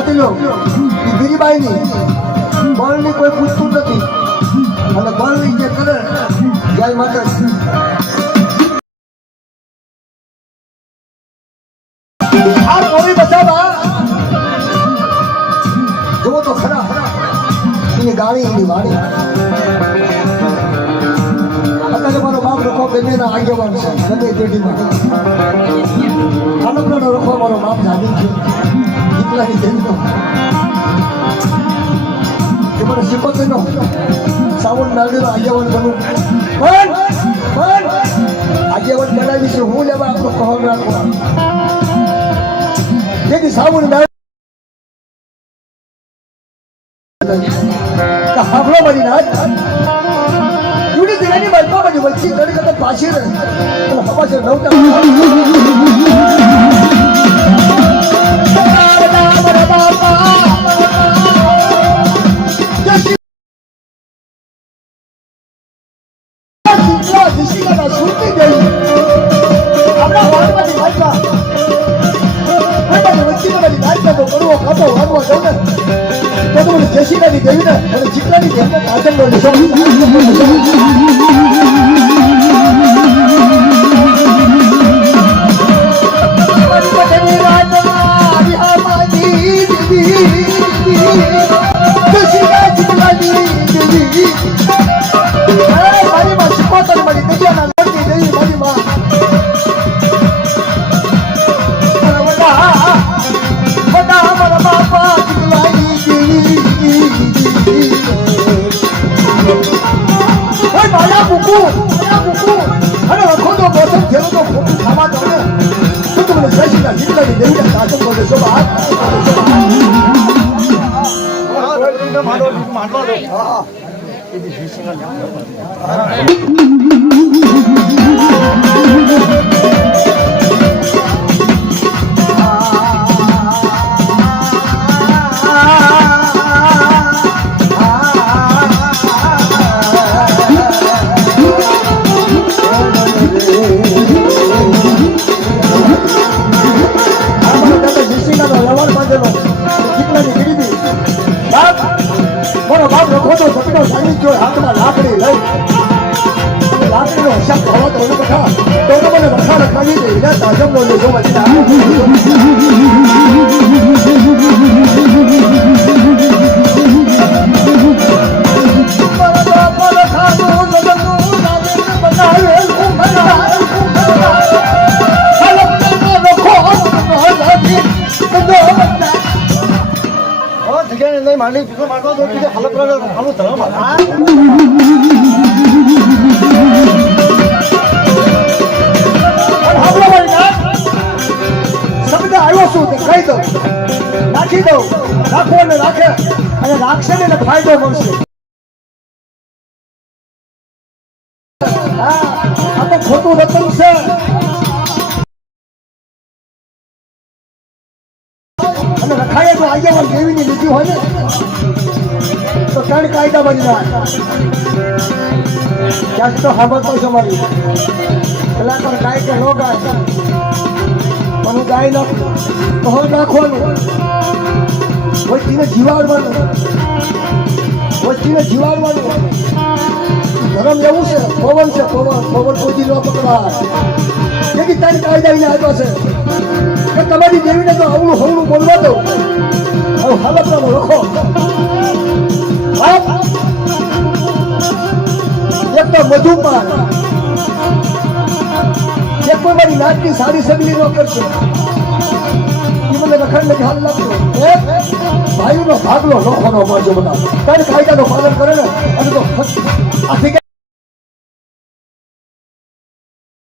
વાંચી લો. ઈ ગીરીબાઈની બળની કોઈ પૂછતું નથી. અને બળની જે કરે જય માતાજી જુઓ તો ખરા. એની ગાળી, એની વાણી. અત્યારે મારો બાપ રખો ગમેના આગેવાન છે. ગમે પેઢીમાં આનંદનો રખો મારો બાપ જાણી છે. દીકરાની જન્મ એ મને શીખવતો નો સાવન નાગેનો આગેવાન બનું પણ પણ આગેવાન બનાવીશું હું લેવા આપણો કહો રાખવા જેથી સાવન નાગ કે હાફળો બની નાખ યુડી દિનાની બાજુમાં બાજુ વચ્ચે ઘડી કરતા પાછી રહે હવા છે નવતા દેવીને આચમ મારી માં શીખવતા મારી દુનિયાના લડતી દેવી બુકુ માયા બુકુ અરે રખો તો મોસમ થયેલો તો ખોટું ખાવા ને તો તમને જશીલા ચિતલાની દેવીને સાચમ બોલે છો હા મારો બાપ રખો તો સપનો સાની જો હાથમાં લાકડી લઈ. લાકડીનો હિસાબ કહો તો બધા તો મને વખા ખાલી દે તાજમ નો લેજો વચ્ચે શબ્દ આવ્યો શું તે કહી દો નાખી દો રાખો ને રાખે અને રાખશે ને ફાયદો મળશે હા આ તો ખોટું રતન છે આગેવાન દેવીની લીધી હોય ને, તો ત્રણ કાયદા બની જાય ક્યાંક તો સાંભળતો છો મારી કલાકાર ગાય કે નો ગાય. પણ ગાય નાખું કહો નાખવાનું. વચ્ચીને જીવાડવાનું. વચ્ચીને જીવાડવાનું. ધર્મ એવું છે? પવન છે, પવન પવન કોઈ ન પકડાય. જેથી તારી કાયદા એને આપ્યા છે? કે તમારી દેવીને તો અવળું હવળું બોલવા દો. હવે હાલતમાં લખો. એક તો મધુપાન જે કોઈ મારી નાચની સારી સગલી ન કરશે. એ મને રખડ ને હાલ લાગતો એક ભાઈનો ભાગલો નોખો નો મળજો બધા ત્રણ કાયદાનું પાલન કરે ને, અને તો આથી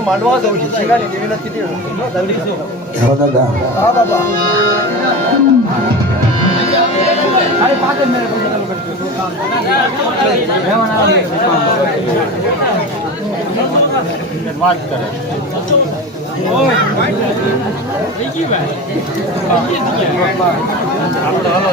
માંડવા દઉં છું. શિકારી દેવીને કીધી દાદા. હા કરજો. વાત કરે આપણે હલો